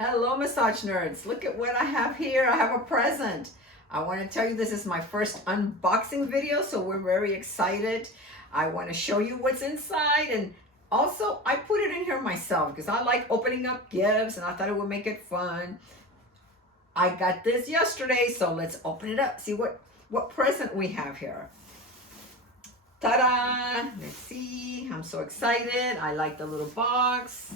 Hello, massage nerds. Look at what I have here. I have a present. I want to tell you this is my first unboxing video, so we're very excited. I want to show you what's inside, and also I put it in here myself because I like opening up gifts and I thought it would make it fun. I got this yesterday, so let's open it up. See what present we have here. Ta-da! Let's see. I'm so excited. I like the little box.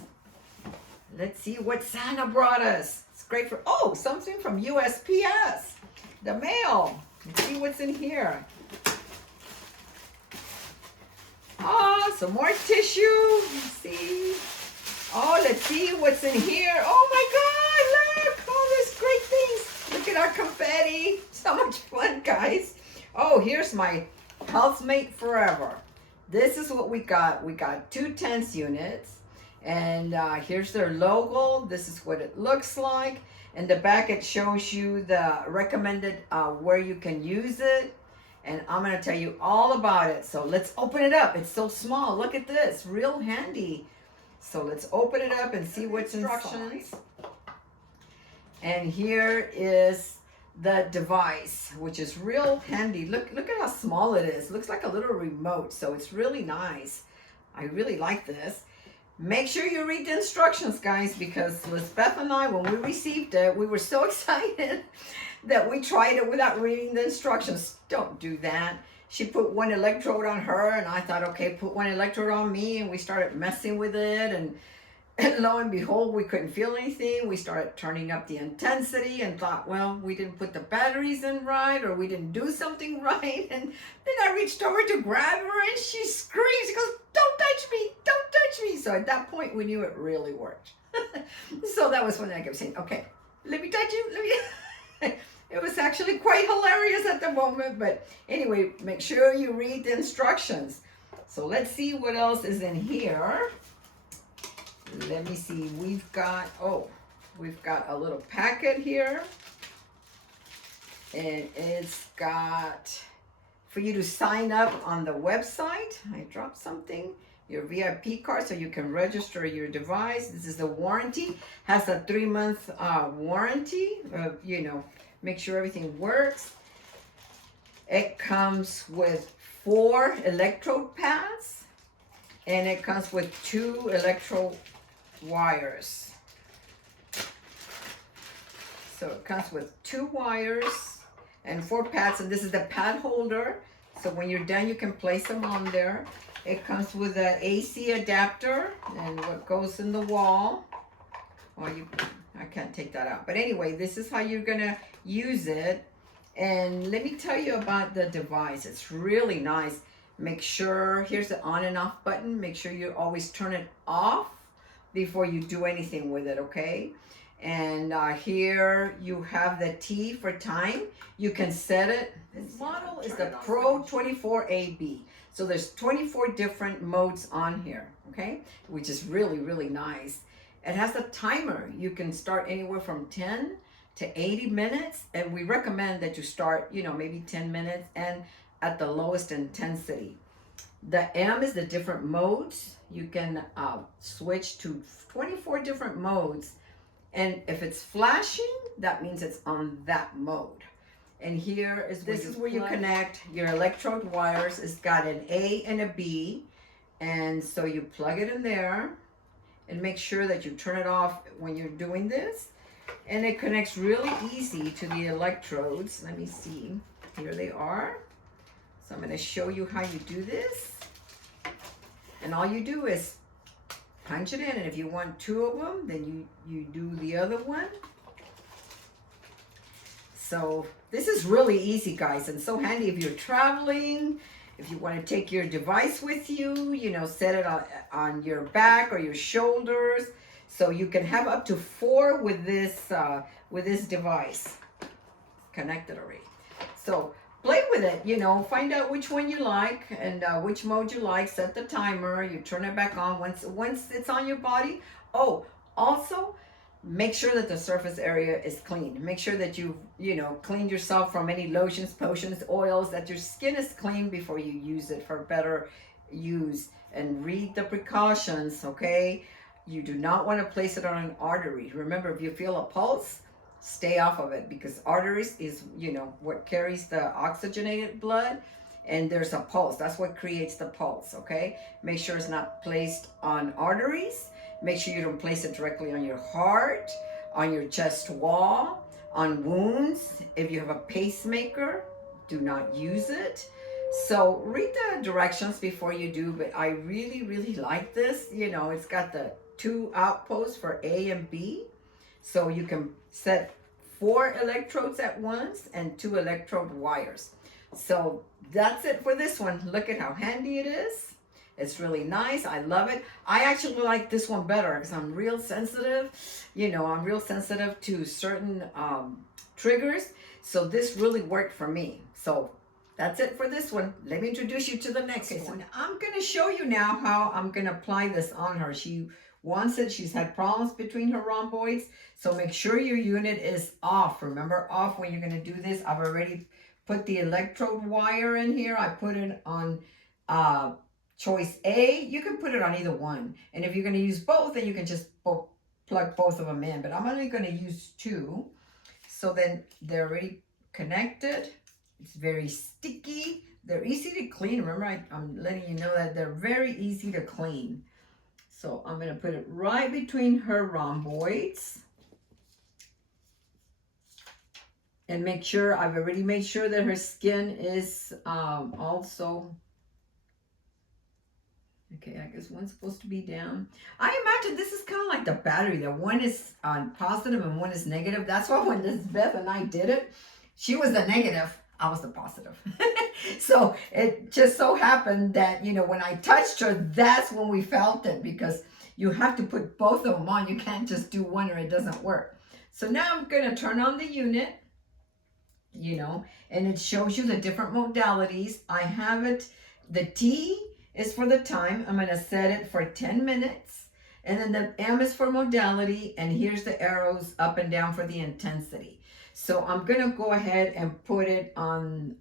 Let's see what Santa brought us. It's great for, oh, something from USPS, the mail. Let's see what's in here. Oh, some more tissue. Let's see. Oh, let's see what's in here. Oh my God, look, all these great things. Look at our confetti. So much fun, guys. Oh, here's my Healthmate Forever. This is what we got. We got 2 tense units. And here's their logo. This is what it looks like. In the back, it shows you the recommended where you can use it. And I'm going to tell you all about it. So let's open it up. It's so small. Look at this. Real handy. So let's open it up and see what's instructions. And here is the device, which is real handy. Look at how small it is. Looks like a little remote. So it's really nice. I really like this. Make sure you read the instructions, guys, because Lisbeth and I, when we received it, we were so excited that we tried it without reading the instructions. Don't do that. She put one electrode on her, and I thought, okay, put one electrode on me, and we started messing with it, and lo and behold, we couldn't feel anything. We started turning up the intensity and thought, well, we didn't put the batteries in right, or we didn't do something right. And then I reached over to grab her, and she screams. She goes, "Don't touch me, don't touch me." So at that point, we knew it really worked. So that was when I kept saying, okay, let me touch you, let me. It was actually quite hilarious at the moment. But anyway, make sure you read the instructions. So let's see what else is in here. Let me see, we've got a little packet here, and it's got for you to sign up on the website. I dropped something, your VIP card, so you can register your device. This is the warranty, has a 3-month warranty, make sure everything works. It comes with 4 electrode pads, and it comes with 2 electrode wires. So it comes with 2 wires and 4 pads, and this is the pad holder. So when you're done, you can place them on there. It comes with an AC adapter and what goes in the wall. Well, I can't take that out. But anyway, this is how you're gonna use it. And let me tell you about the device. It's really nice. Make sure, here's the on and off button. Make sure you always turn it off before you do anything with it, okay? And here you have the T for time. You can set it. This model is the Pro 24AB. So there's 24 different modes on here, okay? Which is really, really nice. It has a timer. You can start anywhere from 10 to 80 minutes. And we recommend that you start, maybe 10 minutes and at the lowest intensity. The M is the different modes. You can switch to 24 different modes. And if it's flashing, that means it's on that mode. And here is where you connect your electrode wires. It's got an A and a B. And so you plug it in there and make sure that you turn it off when you're doing this. And it connects really easy to the electrodes. Let me see. Here they are. So I'm going to show you how you do this. And all you do is punch it in, and if you want 2 of them, then you do the other one. So this is really easy, guys, and so handy if you're traveling, if you want to take your device with you, set it on your back or your shoulders. So you can have up to 4 with this device. It's connected already. So play with it, find out which one you like and which mode you like. Set the timer, you turn it back on once it's on your body. Oh, also make sure that the surface area is clean. Make sure that you cleaned yourself from any lotions, potions, oils, that your skin is clean before you use it for better use. And read the precautions, okay? You do not want to place it on an artery. Remember, if you feel a pulse, stay off of it, because arteries is, what carries the oxygenated blood, and there's a pulse. That's what creates the pulse, okay? Make sure it's not placed on arteries. Make sure you don't place it directly on your heart, on your chest wall, on wounds. If you have a pacemaker, do not use it. So read the directions before you do, but I really, really like this. It's got the 2 outposts for A and B. So you can set 4 electrodes at once and 2 electrode wires. So that's it for this one. Look at how handy it is. It's really nice. I love it. I actually like this one better because I'm real sensitive. I'm real sensitive to certain triggers. So this really worked for me. So that's it for this one. Let me introduce you to the next one. So I'm going to show you now how I'm going to apply this on her. She wants it. She's had problems between her rhomboids. So make sure your unit is off. Remember, off when you're going to do this. I've already put the electrode wire in here. I put it on choice A. You can put it on either one. And if you're going to use both, then you can just plug both of them in. But I'm only going to use 2. So then they're already connected. It's very sticky. They're easy to clean. Remember, I'm letting you know that they're very easy to clean. So I'm going to put it right between her rhomboids. And make sure, I've already made sure that her skin is also, okay, I guess one's supposed to be down. I imagine this is kind of like the battery, that one is positive and one is negative. That's why when Beth and I did it, she was the negative, I was the positive. So it just so happened that, when I touched her, that's when we felt it, because you have to put both of them on. You can't just do one or it doesn't work. So now I'm going to turn on the unit, and it shows you the different modalities. I have it, the T is for the time. I'm going to set it for 10 minutes. And then the M is for modality. And here's the arrows up and down for the intensity. So I'm going to go ahead and put it on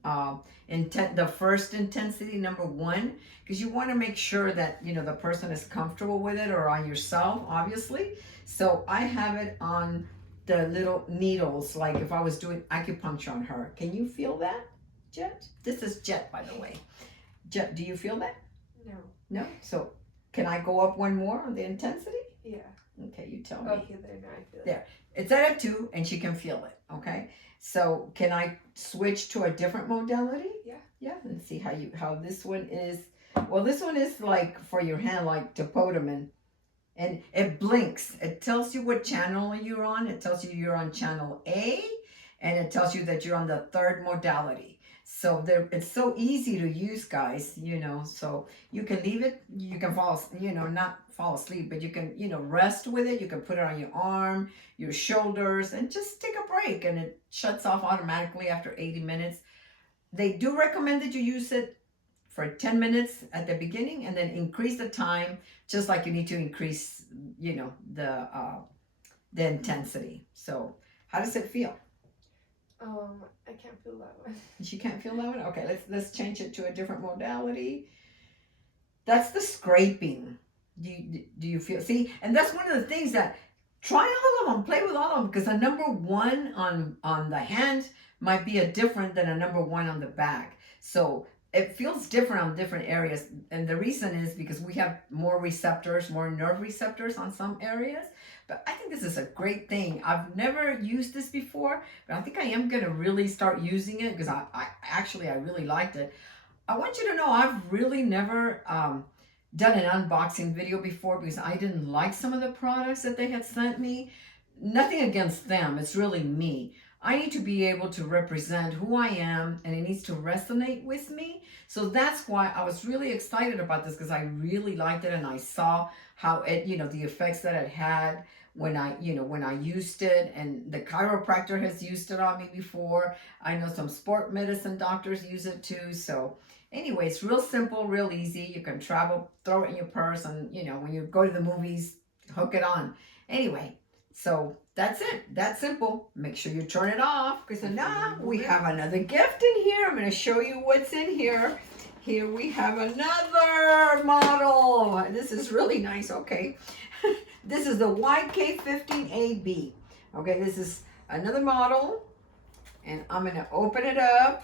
the first intensity, number 1, because you want to make sure that, the person is comfortable with it, or on yourself, obviously. So I have it on the little needles, like if I was doing acupuncture on her. Can you feel that, Jet? This is Jet, by the way. Jet, do you feel that? No. No? So can I go up one more on the intensity? Yeah. Okay, you tell me. Okay, there, now I feel it. There. It's at a 2 and she can feel it, okay? So can I switch to a different modality? Yeah. Yeah, and see how this one is. Well, this one is like for your hand, like topodomin. And it blinks. It tells you what channel you're on. It tells you you're on channel A, and it tells you that you're on the 3rd modality. So it's so easy to use, guys, so you can leave it, you can not fall asleep, but you can, rest with it. You can put it on your arm, your shoulders, and just take a break, and it shuts off automatically after 80 minutes. They do recommend that you use it for 10 minutes at the beginning, and then increase the time, just like you need to increase, the intensity. So how does it feel? I can't feel that one. She can't feel that one? Okay, let's change it to a different modality. That's the scraping. Do you feel, see? And that's one of the things that, try all of them, play with all of them, because a number 1 on the hand might be different than a number 1 on the back. So it feels different on different areas. And the reason is because we have more receptors, more nerve receptors on some areas. But I think this is a great thing. I've never used this before, but I think I am going to really start using it, because I really liked it. I want you to know I've really never done an unboxing video before, because I didn't like some of the products that they had sent me. Nothing against them. It's really me. I need to be able to represent who I am, and it needs to resonate with me. So that's why I was really excited about this, because I really liked it, and I saw how it, the effects that it had when I used it, and the chiropractor has used it on me before. I know some sport medicine doctors use it too. So anyway, it's real simple, real easy. You can travel, throw it in your purse, and when you go to the movies, hook it on. Anyway, so that's it. That's simple. Make sure you turn it off, because now we have another gift in here. I'm going to show you what's in here. Here we have another model. This is really nice. Okay. This is the YK15AB. Okay, this is another model. And I'm going to open it up.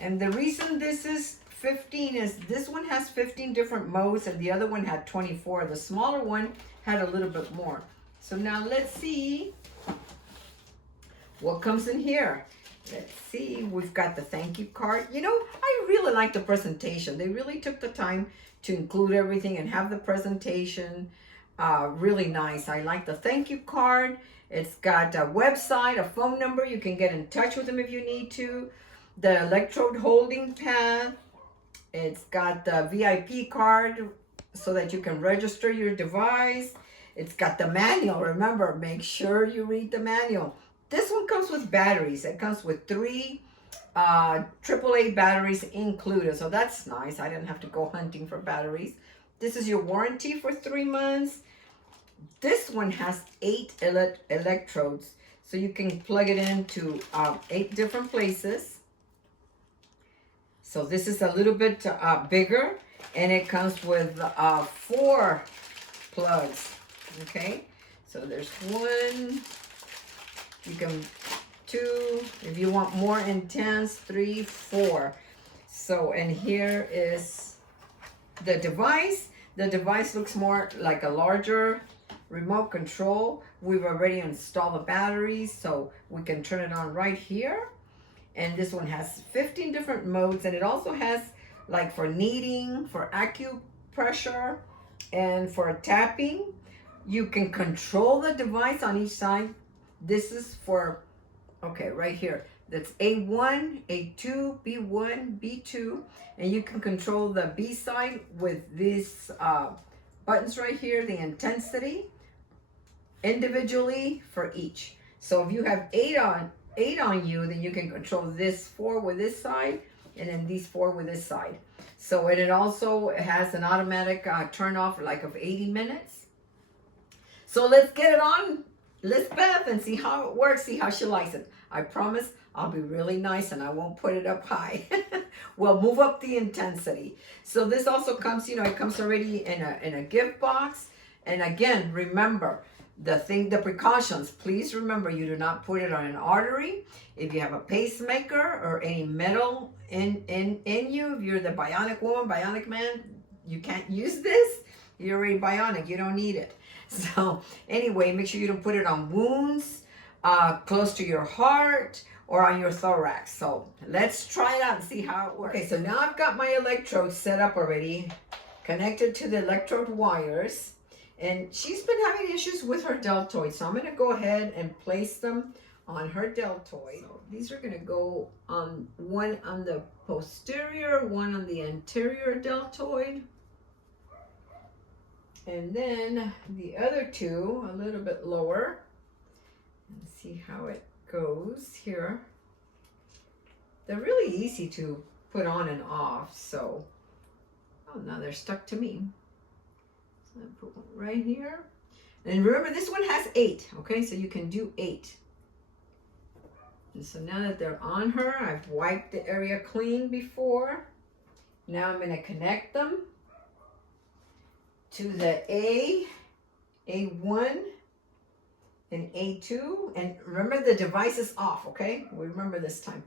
And the reason this is 15 is this one has 15 different modes and the other one had 24. The smaller one had a little bit more. So now let's see what comes in here. Let's see, we've got the thank you card. You know, I really like the presentation. They really took the time to include everything and have the presentation really nice. I like the thank you card. It's got a website, a phone number. You can get in touch with them if you need to. The electrode holding pad. It's got the VIP card so that you can register your device. It's got the manual. Remember, make sure you read the manual. This one comes with batteries. It comes with 3 AAA batteries included. So that's nice. I didn't have to go hunting for batteries. This is your warranty for 3 months. This one has 8 electrodes. So you can plug it into 8 different places. So this is a little bit bigger. And it comes with 4 plugs. Okay. So there's 1. You can 2, if you want more intense, 3, 4. So, and here is the device. The device looks more like a larger remote control. We've already installed the batteries, so we can turn it on right here. And this one has 15 different modes, and it also has like for kneading, for acupressure, and for tapping. You can control the device on each side. This is for, okay, right here. That's A1, A2, B1, B2. And you can control the B side with these buttons right here, the intensity, individually for each. So if you have 8 on you, then you can control this 4 with this side, and then these 4 with this side. So, and it also has an automatic turn off like of 80 minutes. So let's get it on Lisbeth and see how it works, see how she likes it. I promise I'll be really nice and I won't put it up high. We'll move up the intensity. So this also comes, you know, it comes already in a gift box. And again, remember the precautions. Please remember, you do not put it on an artery. If you have a pacemaker or any metal in you, if you're the bionic woman, bionic man, you can't use this. You're already bionic, you don't need it. So anyway, make sure you don't put it on wounds close to your heart or on your thorax. So let's try it out and see how it works. Okay, so now I've got my electrodes set up already, connected to the electrode wires. And she's been having issues with her deltoid. So I'm going to go ahead and place them on her deltoid. So these are going to go on one on the posterior, one on the anterior deltoid. And then the other 2 a little bit lower. And see how it goes here. They're really easy to put on and off. So, oh, now they're stuck to me. So I put one right here. And remember, this one has 8. Okay, so you can do 8. And so now that they're on her, I've wiped the area clean before. Now I'm going to connect them to the A1, and A2. And remember, the device is off, okay? We remember this time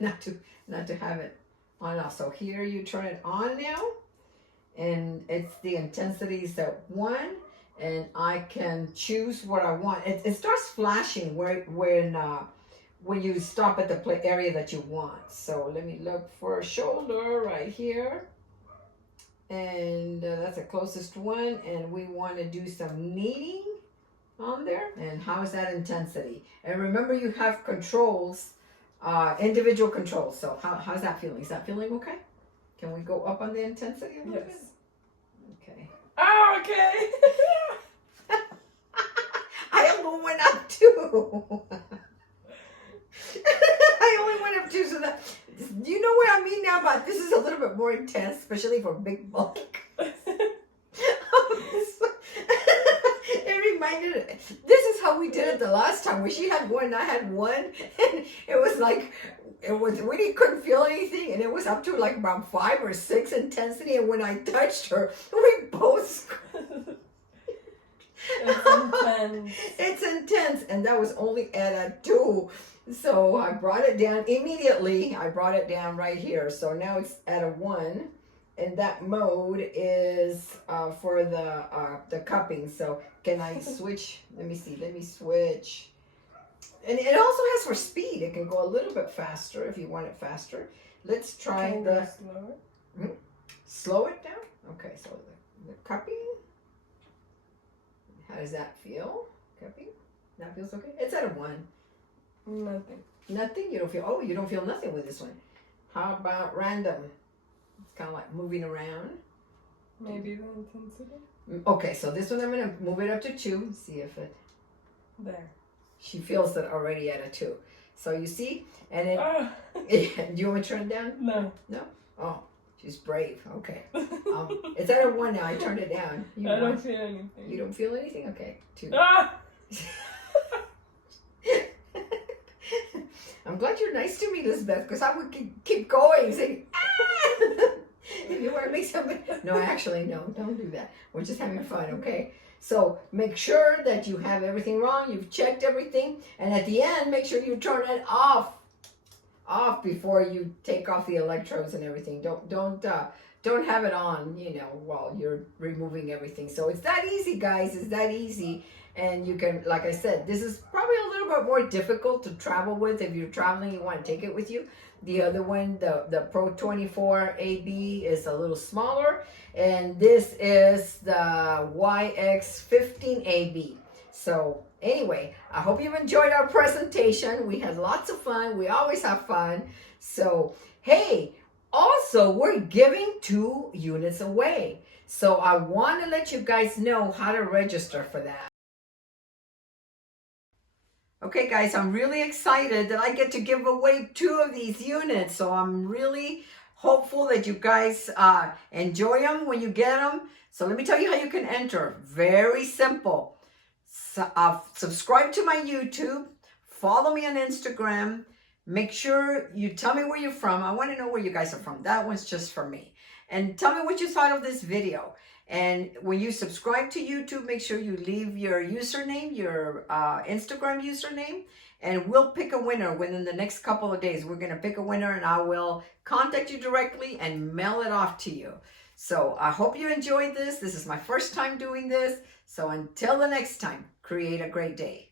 not to have it on off. So here you turn it on now, and it's the intensity is at 1, and I can choose what I want. It starts flashing when you stop at the area that you want. So let me look for a shoulder right here. And that's the closest one, and we want to do some kneading on there. And how is that intensity? And remember, you have controls, individual controls. So how's that feeling? Is that feeling okay? Can we go up on the intensity a little bit? Okay. Oh, okay. I only went up 2. I only went up 2, so that, do you know what I mean now about this is a little bit more intense, especially for big bulk. It reminded, this is how we did it the last time, where she had 1 and I had 1, and it was like, we really couldn't feel anything, and it was up to like about 5 or 6 intensity, and when I touched her, we both It's intense. It's intense, and that was only at a 2. So I brought it down immediately. I brought it down right here. So now it's at a 1, and that mode is for the cupping. So can I switch? Let me see. Let me switch. And it also has for speed. It can go a little bit faster if you want it faster. Let's try Can the we slow it? slow it down. Okay, so the cupping. How does that feel? Cupping? That feels okay. It's at a 1. Nothing. Nothing? You don't feel, oh, you don't feel nothing with this one. How about random? It's kind of like moving around. Maybe the intensity. Okay, so this one I'm going to move it up to 2. See if it, There. she feels it already at a 2. So you see, and it, Ah. do you want me to turn it down? No. No? Oh, she's brave. Okay. It's at a 1 now. I turned it down. You I don't want- feel anything. You don't feel anything? Okay, 2. Ah! I'm glad you're nice to me, Elizabeth, because I would keep going, saying, ah! If you want to make somebody... No, actually, no, don't do that. We're just having fun, okay? So make sure that you have everything wrong, you've checked everything, and at the end, make sure you turn it off before you take off the electrodes and everything. Don't have it on, while you're removing everything. So it's that easy, guys. It's that easy. And you can, like I said, this is probably a little bit more difficult to travel with. If you're traveling, you want to take it with you. The other one, the Pro 24 AB, is a little smaller. And this is the YX15 AB. So anyway, I hope you've enjoyed our presentation. We had lots of fun. We always have fun. So, hey, also, we're giving 2 units away. So I want to let you guys know how to register for that. Okay, guys, I'm really excited that I get to give away 2 of these units. So I'm really hopeful that you guys enjoy them when you get them. So let me tell you how you can enter. Very simple. Subscribe to my YouTube. Follow me on Instagram. Make sure you tell me where you're from. I want to know where you guys are from. That one's just for me. And tell me what you thought of this video. And when you subscribe to YouTube, make sure you leave your username, your Instagram username, and we'll pick a winner within the next couple of days. We're going to pick a winner, and I will contact you directly and mail it off to you. So I hope you enjoyed this. This is my first time doing this. So until the next time, create a great day.